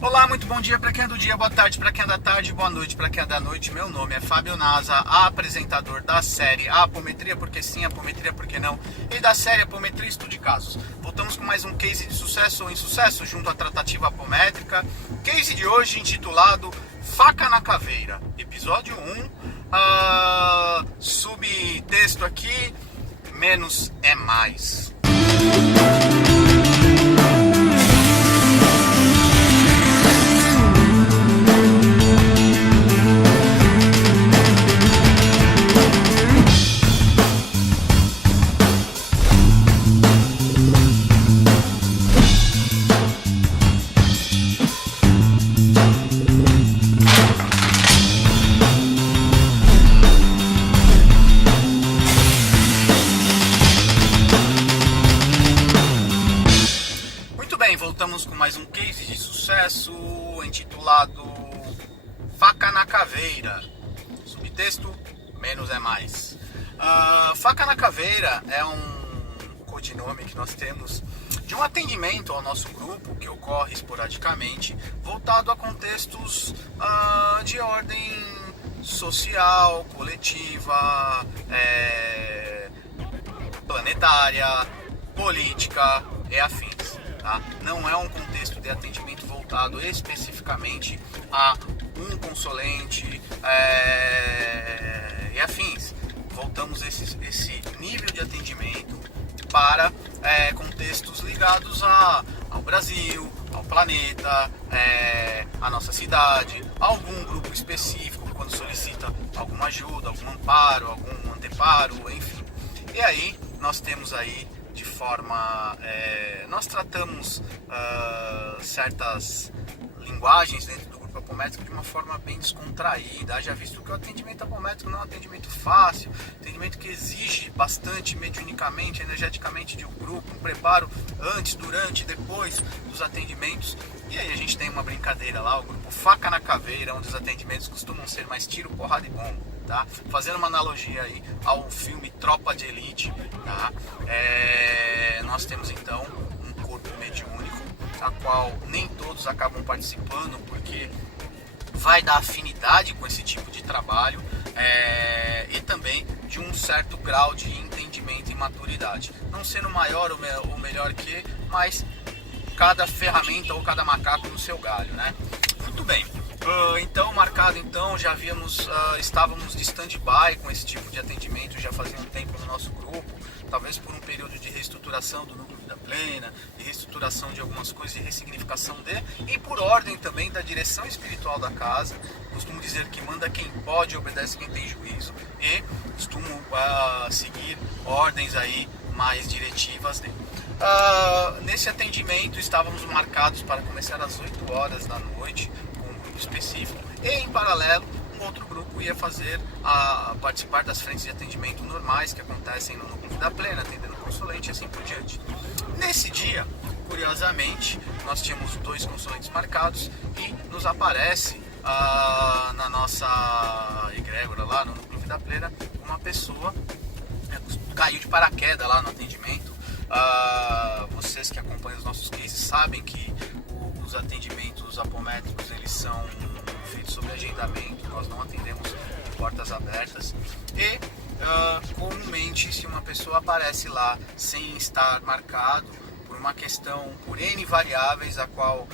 Olá, muito bom dia para quem é do dia, boa tarde para quem é da tarde, boa noite para quem é da noite. Meu nome é Fábio Naza, apresentador da série Apometria Porque Sim, Apometria Porque Não e da série Apometria Estudo de Casos. Voltamos com mais um case de sucesso ou insucesso junto à tratativa apométrica. Case de hoje intitulado Faca na Caveira, episódio 1. Subtexto aqui, menos é mais. Voltamos com mais um case de sucesso intitulado Faca na Caveira. Subtexto, menos é mais. Faca na Caveira é um codinome que nós temos de um atendimento ao nosso grupo que ocorre esporadicamente, voltado a contextos de ordem social, coletiva, planetária, política e afins. Tá? Não é um contexto de atendimento voltado especificamente a um consulente e afins. Voltamos esse nível de atendimento para contextos ligados ao Brasil, ao planeta, à nossa cidade, a algum grupo específico quando solicita alguma ajuda, algum amparo, algum anteparo, enfim. E aí nós temos aí de forma, nós tratamos certas linguagens dentro do grupo apométrico de uma forma bem descontraída, já visto que o atendimento apométrico não é um atendimento fácil, atendimento que exige bastante mediunicamente, energeticamente de um grupo, um preparo antes, durante e depois dos atendimentos. E aí a gente tem uma brincadeira lá, o grupo Faca na Caveira, onde os atendimentos costumam ser mais tiro, porrada e bomba. Tá? Fazendo uma analogia aí ao filme Tropa de Elite, tá? Nós temos então um corpo mediúnico, a qual nem todos acabam participando, porque vai dar afinidade com esse tipo de trabalho e também de um certo grau de entendimento e maturidade. Não sendo maior ou melhor que, mas cada ferramenta ou cada macaco no seu galho, né? Muito bem. Então, marcado, já estávamos de stand-by com esse tipo de atendimento já fazia um tempo no nosso grupo, talvez por um período de reestruturação do núcleo Vida Plena, de reestruturação de algumas coisas e ressignificação e por ordem também da direção espiritual da casa. Costumo dizer que manda quem pode, obedece quem tem juízo, e costumo seguir ordens aí mais diretivas dele. Nesse atendimento estávamos marcados para começar às 8 horas da noite, específico, e em paralelo um outro grupo ia participar das frentes de atendimento normais que acontecem no núcleo Vida Plena, atendendo o consulente e assim por diante. Nesse dia, curiosamente, nós tínhamos 2 consulentes marcados e nos aparece na nossa egrégora lá no núcleo Vida Plena uma pessoa caiu de paraquedas lá no atendimento. Vocês que acompanham os nossos cases sabem que os atendimentos apométricos eles são feitos sob agendamento, nós não atendemos de portas abertas e comumente se uma pessoa aparece lá sem estar marcado por uma questão, por N variáveis, a qual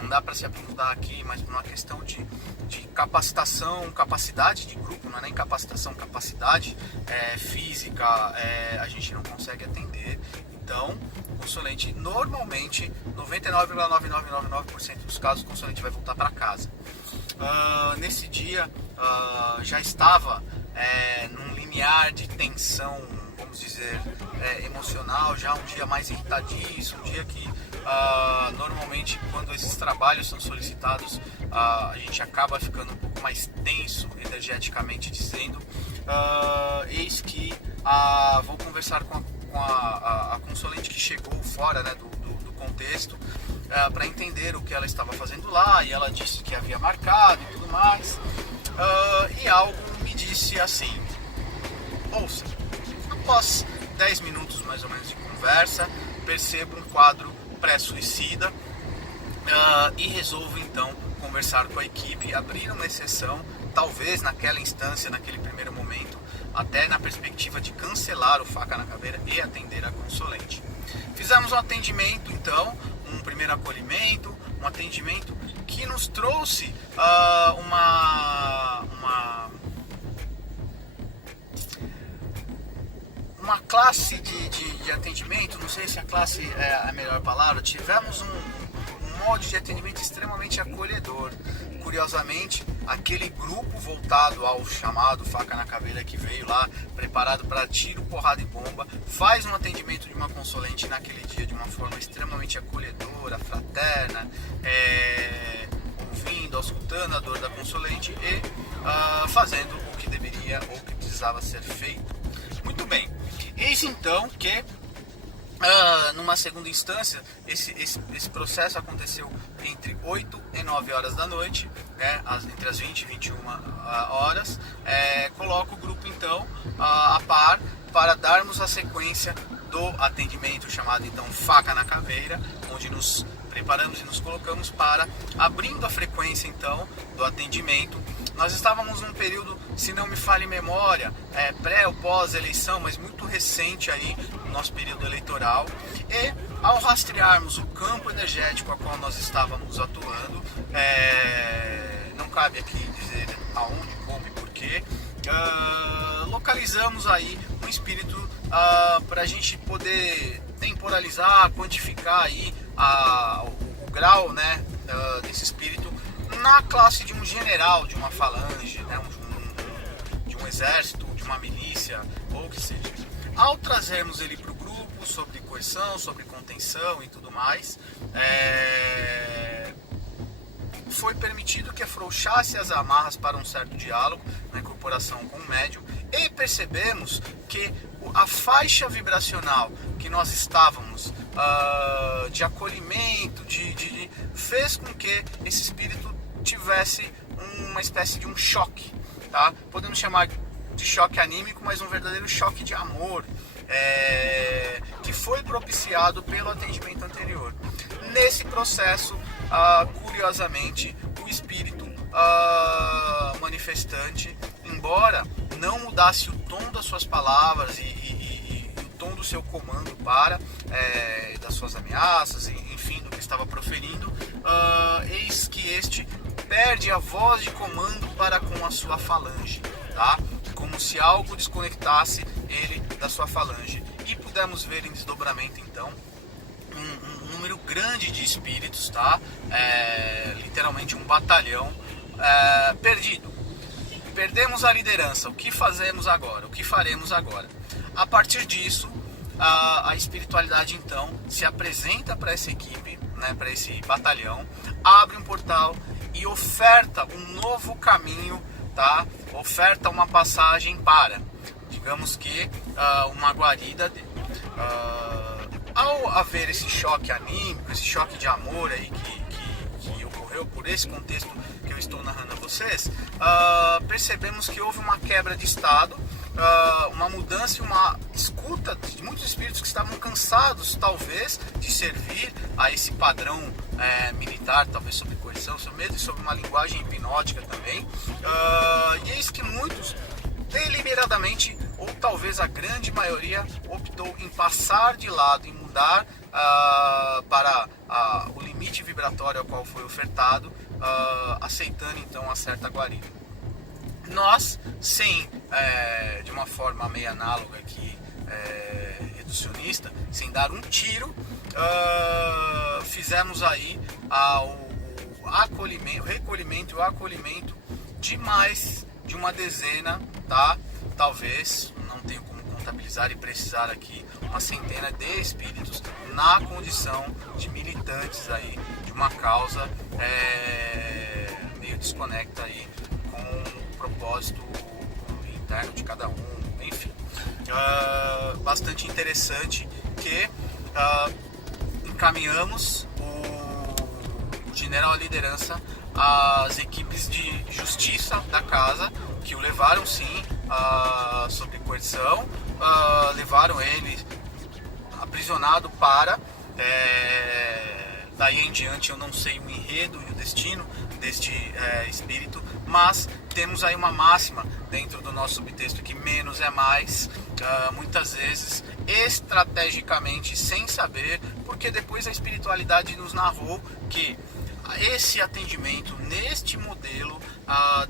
não dá para se aprofundar aqui, mas por uma questão de capacitação, capacidade de grupo, não é nem capacitação, capacidade física, a gente não consegue atender. Então, o consulente, normalmente, 99,9999% dos casos, o consulente vai voltar para casa. Nesse dia, já estava num limiar de tensão, vamos dizer, emocional, já um dia mais irritadiço, um dia que, normalmente, quando esses trabalhos são solicitados, a gente acaba ficando um pouco mais tenso, energeticamente dizendo. Eis que vou conversar com a consulente que chegou fora, né, do contexto, para entender o que ela estava fazendo lá, e ela disse que havia marcado e tudo mais, e algo me disse assim: ouça, após 10 minutos mais ou menos de conversa, percebo um quadro pré-suicida E resolvo então conversar com a equipe, abrir uma exceção, talvez naquela instância, naquele primeiro momento, até na perspectiva de cancelar o Faca na Caveira e atender a consulente. Fizemos um atendimento então, um primeiro acolhimento, um atendimento que nos trouxe uma classe de atendimento, não sei se a classe é a melhor palavra. Tivemos um modo de atendimento extremamente acolhedor. Curiosamente, aquele grupo voltado ao chamado Faca na Caveira, que veio lá preparado para tiro, porrada e bomba, faz um atendimento de uma consulente naquele dia de uma forma extremamente acolhedora, fraterna, ouvindo, auscultando a dor da consulente e fazendo o que deveria ou que precisava ser feito. Muito bem, eis então que numa segunda instância, esse processo aconteceu entre 8 e 9 horas da noite, entre as 20 e 21 horas. Coloco o grupo então a par para darmos a sequência do atendimento chamado então Faca na Caveira, onde nos preparamos e nos colocamos para, abrindo a frequência então do atendimento. Nós estávamos num período, se não me falha em memória, pré ou pós-eleição, mas muito recente aí, no nosso período eleitoral. E ao rastrearmos o campo energético a qual nós estávamos atuando, não cabe aqui dizer aonde, como e porquê, localizamos aí um espírito para a gente poder temporalizar, quantificar aí o grau, né, desse espírito na classe de um general, de uma falange, né, de um exército, de uma milícia, ou o que seja. Ao trazermos ele para o grupo sobre coerção, sobre contenção e tudo mais, foi permitido que afrouxasse as amarras para um certo diálogo na incorporação com o médium, e percebemos que a faixa vibracional que nós estávamos de acolhimento, fez com que esse espírito tivesse uma espécie de um choque, tá? Podemos chamar de choque anímico, mas um verdadeiro choque de amor, que foi propiciado pelo atendimento anterior. Nesse processo, curiosamente, o espírito manifestante, embora não mudasse o tom das suas palavras e o tom do seu comando das suas ameaças, enfim, do que estava proferindo, eis que este perde a voz de comando para com a sua falange, tá? Como se algo desconectasse ele da sua falange. E pudemos ver em desdobramento então um número grande de espíritos, tá? Literalmente um batalhão perdido. Perdemos a liderança. O que fazemos agora? O que faremos agora? A partir disso, a espiritualidade então se apresenta para essa equipe, né, para esse batalhão, abre um portal e oferta um novo caminho, tá? Oferta uma passagem para, digamos que, uma guarida dele. Ao haver esse choque anímico, esse choque de amor aí que ocorreu por esse contexto que eu estou narrando a vocês, percebemos que houve uma quebra de estado, uma mudança e uma escuta de muitos espíritos que estavam cansados, talvez, de servir a esse padrão militar, talvez sob coerção, mesmo sob uma linguagem hipnótica também. E eis que muitos, deliberadamente, ou talvez a grande maioria, optou em passar de lado, em mudar para o limite vibratório ao qual foi ofertado, aceitando então a certa guarida. Nós, de uma forma meio análoga aqui, reducionista, sem dar um tiro, fizemos aí o recolhimento e o acolhimento de mais de uma dezena, tá? Talvez, não tenho como contabilizar e precisar aqui, uma centena de espíritos na condição de militantes aí de uma causa meio desconecta aí com o propósito interno de cada um, enfim. Bastante interessante que encaminhamos o general à liderança às equipes de justiça da casa, que o levaram sim sob coerção, levaram ele aprisionado para daí em diante eu não sei o enredo e o destino deste espírito, mas temos aí uma máxima dentro do nosso subtexto que menos é mais, muitas vezes estrategicamente sem saber, porque depois a espiritualidade nos narrou que esse atendimento neste modelo,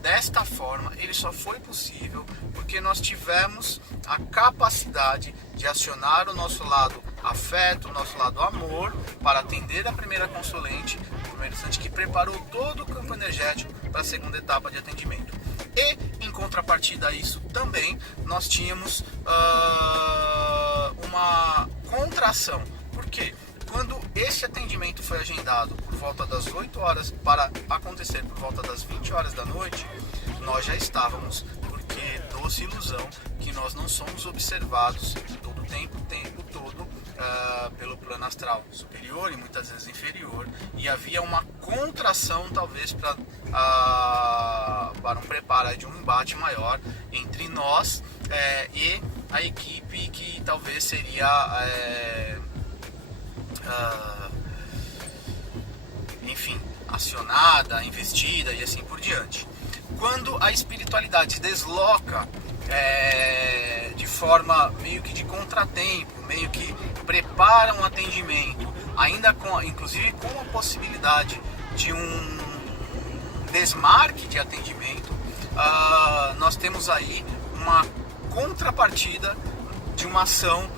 desta forma, ele só foi possível porque nós tivemos a capacidade de acionar o nosso lado afeto, o nosso lado amor, para atender a primeira consulente, o primeiro instante, que preparou todo o campo energético para a segunda etapa de atendimento. E, em contrapartida a isso também, nós tínhamos uma contração. Por quê? Quando esse atendimento foi agendado por volta das 8 horas para acontecer por volta das 20 horas da noite, nós já estávamos, porque doce ilusão que nós não somos observados todo o tempo todo pelo plano astral superior e muitas vezes inferior, e havia uma contração talvez para um preparo de um embate maior entre nós e a equipe que talvez seria enfim, acionada, investida e assim por diante. Quando a espiritualidade desloca de forma meio que de contratempo, meio que prepara um atendimento, ainda inclusive com a possibilidade de um desmarque de atendimento, nós temos aí uma contrapartida de uma ação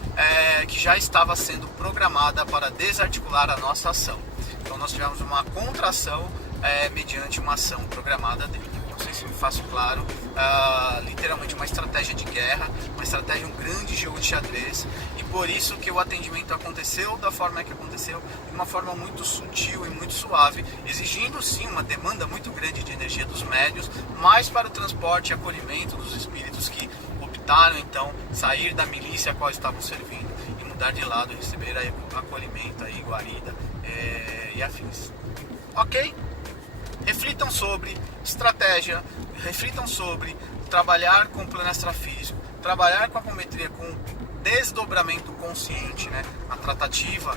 que já estava sendo programada para desarticular a nossa ação. Então nós tivemos uma contração mediante uma ação programada dele. Não sei se me faço claro, literalmente uma estratégia de guerra, uma estratégia, um grande jogo de xadrez, e por isso que o atendimento aconteceu da forma que aconteceu, de uma forma muito sutil e muito suave, exigindo sim uma demanda muito grande de energia dos médios, mas para o transporte e acolhimento dos espíritos que optaram então sair da milícia a qual estavam servindo e mudar de lado e receber acolhimento, aí, guarida e afins. Ok? Reflitam sobre estratégia, reflitam sobre trabalhar com o plano extrafísico, trabalhar com a apometria, com desdobramento consciente, né? A tratativa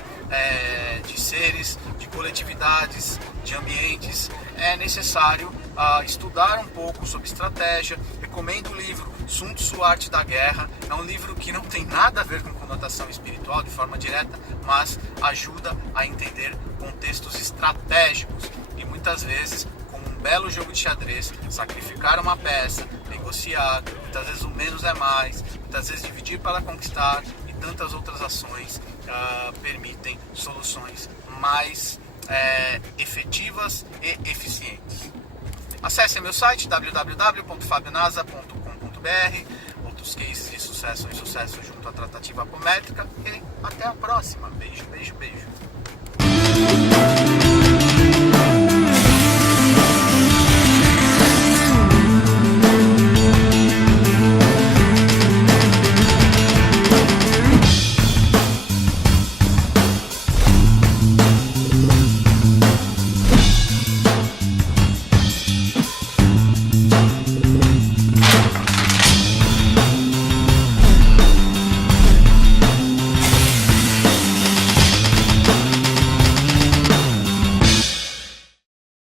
de seres, de coletividades, de ambientes. É necessário estudar um pouco sobre estratégia. Recomendo o livro Sun Tzu, Arte da Guerra. É um livro que não tem nada a ver com conotação espiritual de forma direta, mas ajuda a entender contextos estratégicos e muitas vezes, com um belo jogo de xadrez, sacrificar uma peça, negociar, muitas vezes o menos é mais, muitas vezes dividir para conquistar e tantas outras ações permitem soluções mais efetivas e eficientes. Acesse meu site www.fabionasa.com.br, outros cases de sucesso e insucesso junto à tratativa apométrica, e até a próxima. Beijo, beijo, beijo.